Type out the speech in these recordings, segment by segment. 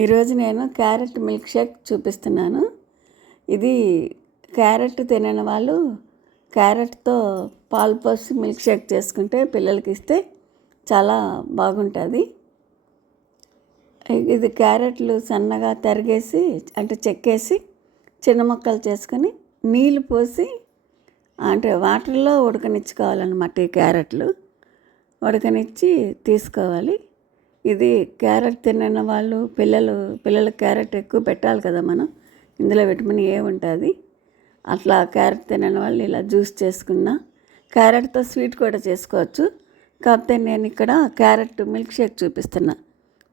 ఈరోజు నేను carrot milk shake చూపిస్తున్నాను. ఇది క్యారెట్ తినని వాళ్ళు క్యారెట్తో పాలు పోసి మిల్క్ షేక్ చేసుకుంటే పిల్లలకి ఇస్తే చాలా బాగుంటుంది. ఇది క్యారెట్లు సన్నగా తరిగేసి అంటే చెక్కేసి చిన్న ముక్కలు చేసుకొని నీళ్ళు పోసి అంటే వాటర్లో ఉడకనిచ్చుకోవాలన్నమాట ఈ క్యారెట్లు. ఉడకనిచ్చి తీసుకోవాలి. ఇది క్యారెట్ తినని వాళ్ళు పిల్లలు పిల్లలకు క్యారెట్ ఎక్కువ పెట్టాలి కదా మనం. ఇందులో విటమిన్ ఏ ఉంటుంది. అట్లా క్యారెట్ తినని వాళ్ళు ఇలా జ్యూస్ చేసుకున్నా క్యారెట్తో స్వీట్ కూడా చేసుకోవచ్చు. కాకపోతే నేను ఇక్కడ క్యారెట్ మిల్క్ షేక్ చూపిస్తున్నా.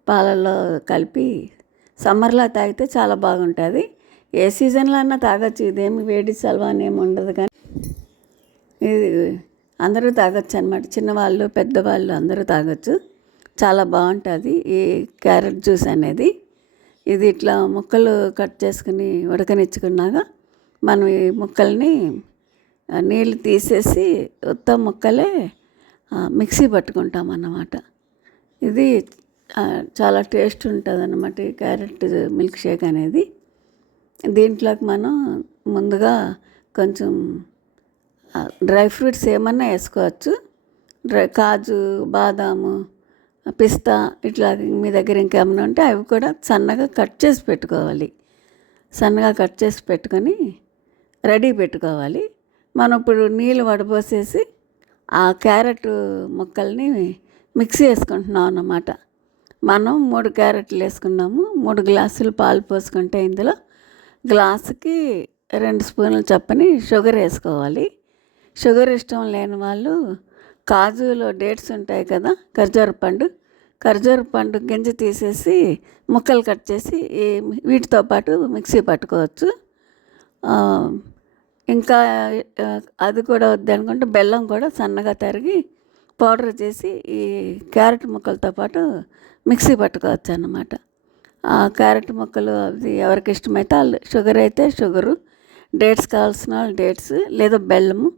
పాలల్లో కలిపి సమ్మర్లో తాగితే చాలా బాగుంటుంది. ఏ సీజన్లో అన్నా తాగొచ్చు. ఇదేమి వేడి చలవ ఏమి ఉండదు కానీ. ఇది అందరూ తాగొచ్చు అనమాట చిన్నవాళ్ళు పెద్దవాళ్ళు అందరూ తాగొచ్చు. చాలా బాగుంటుంది. ఈ క్యారెట్ జ్యూస్ అనేది. ఇది ఇట్లా ముక్కలు కట్ చేసుకుని ఉడకనిచ్చుకున్నాక మనం ఈ ముక్కల్ని నీళ్ళు తీసేసి ఉత్త ముక్కలే మిక్సీ పట్టుకుంటాం అన్నమాట ఇది చాలా టేస్ట్ ఉంటుంది అన్నమాట ఈ క్యారెట్ మిల్క్ షేక్ అనేది. దీంట్లోకి మనం ముందుగా కొంచెం డ్రై ఫ్రూట్స్ ఏమన్నా వేసుకోవచ్చు. డ్రై కాజు బాదాము పిస్తా ఇట్లా మీ దగ్గర ఇంకేమైనా ఉంటే అవి కూడా సన్నగా కట్ చేసి పెట్టుకోవాలి. సన్నగా కట్ చేసి పెట్టుకొని రెడీ పెట్టుకోవాలి. మనం ఇప్పుడు నీళ్ళు వడపోసేసి ఆ క్యారెట్ ముక్కల్ని మిక్సీ వేసుకుంటున్నాం అన్నమాట. మనం మూడు క్యారెట్లు వేసుకున్నాము. మూడు గ్లాసులు పాలు పోసుకుంటే ఇందులో గ్లాసుకి రెండు స్పూన్లు చప్పని షుగర్ వేసుకోవాలి. షుగర్ ఇష్టం లేని వాళ్ళు కాజులో డేట్స్ ఉంటాయి కదా ఖర్జూర పండు. ఖర్జూర పండు గింజ తీసేసి ముక్కలు కట్ చేసి వీటితో పాటు మిక్సీ పట్టుకోవచ్చు. ఇంకా అది కూడా వద్దనుకుంటే బెల్లం కూడా సన్నగా తరిగి పౌడర్ చేసి ఈ క్యారెట్ ముక్కలతో పాటు మిక్సీ పట్టుకోవచ్చు అన్నమాట. ఆ క్యారెట్ ముక్కలు అది ఎవరికి ఇష్టమైతే వాళ్ళు షుగర్ అయితే షుగరు డేట్స్ కావాల్సిన వాళ్ళు డేట్స్ లేదా బెల్లము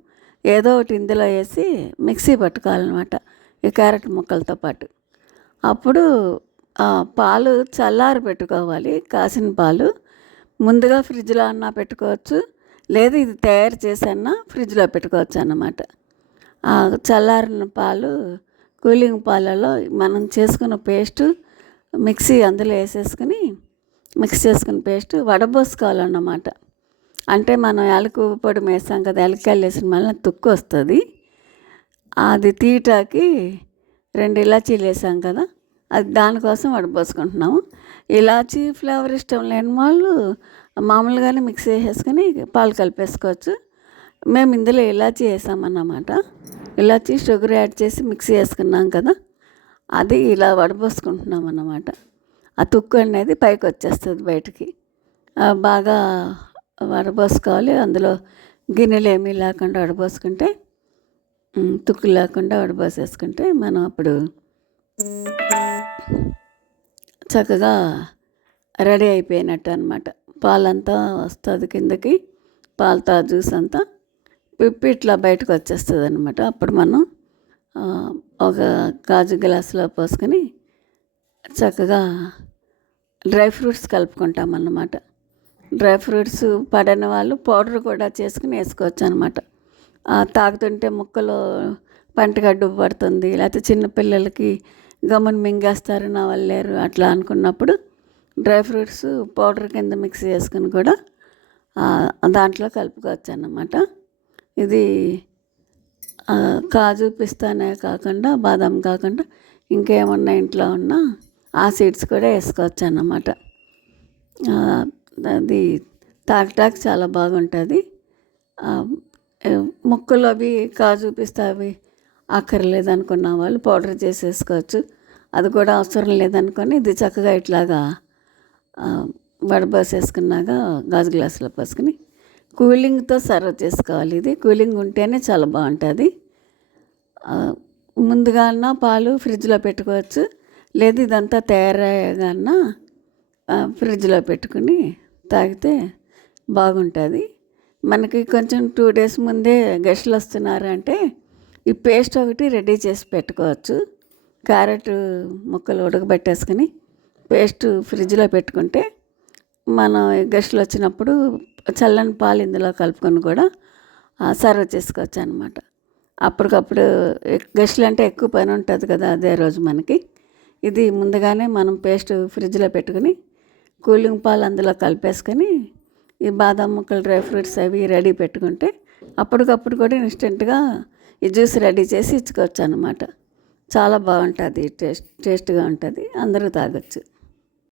ఏదో ఒకటి ఇందులో వేసి మిక్సీ పట్టుకోవాలన్నమాట ఈ క్యారెట్ ముక్కలతో పాటు. అప్పుడు పాలు చల్లారి పెట్టుకోవాలి కాసిన పాలు. ముందుగా ఫ్రిడ్జ్లో అన్నా పెట్టుకోవచ్చు లేదు ఇది తయారు చేసన్నా ఫ్రిడ్జ్లో పెట్టుకోవచ్చు అన్నమాట. చల్లారిన పాలు కూలింగ్ పాలలో మనం చేసుకున్న పేస్టు మిక్సీ అందులో వేసేసుకుని మిక్స్ చేసుకున్న పేస్ట్ వడబోసుకోవాలన్నమాట. అంటే మనం ఎలకు పొడి వేసాం కదా ఎలకాయలు వేసిన మళ్ళీ తుక్కు వస్తుంది అది తీయటాకి రెండు ఇలాచీలు వేసాం కదా అది దానికోసం వడపోసుకుంటున్నాము. ఇలాచీ ఫ్లేవర్ ఇష్టం లేని వాళ్ళు మామూలుగానే మిక్స్ చేసేసుకొని పాలు కలిపేసుకోవచ్చు. మేము ఇందులో ఇలాచీ వేసామన్నమాట. ఇలాచీ షుగర్ యాడ్ చేసి మిక్స్ వేసుకున్నాం కదా అది ఇలా వడపోసుకుంటున్నాం అన్నమాట ఆ తుక్కు అనేది పైకి వచ్చేస్తుంది బయటికి బాగా వడబోసుకోవాలి అందులో గిన్నెలు ఏమీ లేకుండా వడబోసుకుంటే తుక్కు లేకుండా వడపోసేసుకుంటే మనం అప్పుడు చక్కగా రెడీ అయిపోయినట్టు అనమాట పాలంతా వస్తుంది కిందకి పాలతో జ్యూస్ అంతా పిప్పి ఇట్లా బయటకు వచ్చేస్తుంది అనమాట అప్పుడు మనం ఒక గాజు గ్లాసులో పోసుకొని చక్కగా డ్రై ఫ్రూట్స్ కలుపుకుంటాం అన్నమాట. డ్రై ఫ్రూట్స్ పడని వాళ్ళు పౌడర్ కూడా చేసుకుని వేసుకోవచ్చు అనమాట తాగుతుంటే ముక్కలు పంటగడ్డు పడుతుంది లేకపోతే చిన్నపిల్లలకి గమ్మున మింగేస్తారు నా లేరు అట్లా అనుకున్నప్పుడు డ్రై ఫ్రూట్స్ పౌడర్ కింద మిక్స్ చేసుకుని కూడా దాంట్లో కలుపుకోవచ్చు అన్నమాట. ఇది కాజు పిస్తానే కాకుండా బాదం కాకుండా ఇంకేమన్నా ఇంట్లో ఉన్నా ఆ సీడ్స్ కూడా వేసుకోవచ్చు అన్నమాట. అది తాగటానికి చాలా బాగుంటుంది. ముక్కలు అవి కాజు పిస్తా అవి అక్కర్లేదనుకున్న వాళ్ళు పౌడర్ చేసేసుకోవచ్చు. అది కూడా అవసరం లేదనుకొని ఇది చక్కగా ఇట్లాగా వడబోసేసుకున్నాక గాజు గ్లాసులో పోసుకుని కూలింగ్తో సర్వ్ చేసుకోవాలి ఇది. కూలింగ్ ఉంటేనే చాలా బాగుంటుంది. ముందుగా పాలు ఫ్రిడ్జ్లో పెట్టుకోవచ్చు. లేదు ఇదంతా తయారయ్యగానా ఫ్రిడ్జ్లో పెట్టుకుని తాగితే బాగుంటుంది. మనకి కొంచెం టూ డేస్ ముందే గెస్టులు వస్తున్నారు అంటే ఈ పేస్ట్ ఒకటి రెడీ చేసి పెట్టుకోవచ్చు. క్యారెట్ ముక్కలు ఉడకబెట్టేసుకుని పేస్ట్ ఫ్రిడ్జ్లో పెట్టుకుంటే మనం గెస్ట్లు వచ్చినప్పుడు చల్లని పాలు ఇందులో కలుపుకొని కూడా సర్వ్ చేసుకోవచ్చు అనమాట అప్పటికప్పుడు గెస్ట్లు అంటే ఎక్కువ పని ఉంటుంది కదా అదే రోజు మనకి. ఇది ముందుగానే మనం పేస్ట్ ఫ్రిడ్జ్లో పెట్టుకుని కూలింగ్ పాలు అందులో కలిపేసుకొని ఈ బాదం ముక్కలు డ్రై ఫ్రూట్స్ అవి రెడీ పెట్టుకుంటే అప్పటికప్పుడు కూడా ఇన్స్టెంట్గా ఈ జ్యూస్ రెడీ చేసి ఇచ్చుకోవచ్చు అనమాట చాలా బాగుంటుంది టేస్ట్ టేస్ట్గా ఉంటుంది అందరూ తాగొచ్చు.